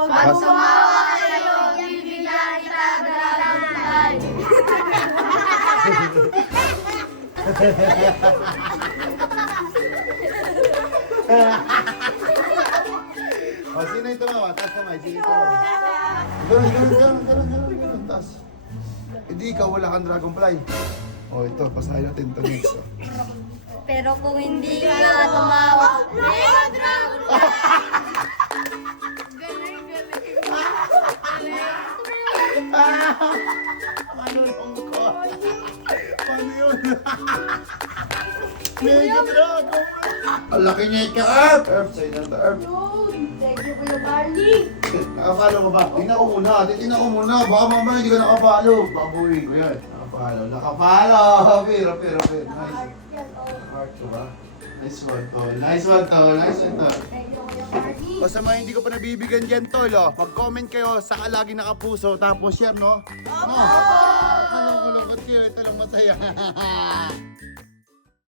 Pag tumawa kayo, bibigyan kita dragonfly. O, sino yung tumawa? Taas kamay, sino yung tumawa? Ganun, taas. Hindi, ikaw wala kang dragonfly. O, ito, pasahin natin ito next. O. Pero kung hindi ka tumawa, mega dragonfly. Ano lang ko? Paano yun? Mega dragon! Ang laki niya ikaw, Earth! Earth, sa'yo na ito, Earth. Thank you for your barley. Nakapalo ka ba? Tingnan ko muna, titignan ko muna. Baka mamaya hindi ka nakapalo. Babuhin ko yan. Nakapalo! Pero. Nice. Heart ko ba? Nice one, tol. Nice one, tol. Nice one, tol. Thank you for your barley. O sa mga hindi ko pa nabibigyan dyan, tol, mag-comment kayo sa lagi nakapuso, tapos share, no? Opo! Ano, malungkot kayo. Ito lang masaya.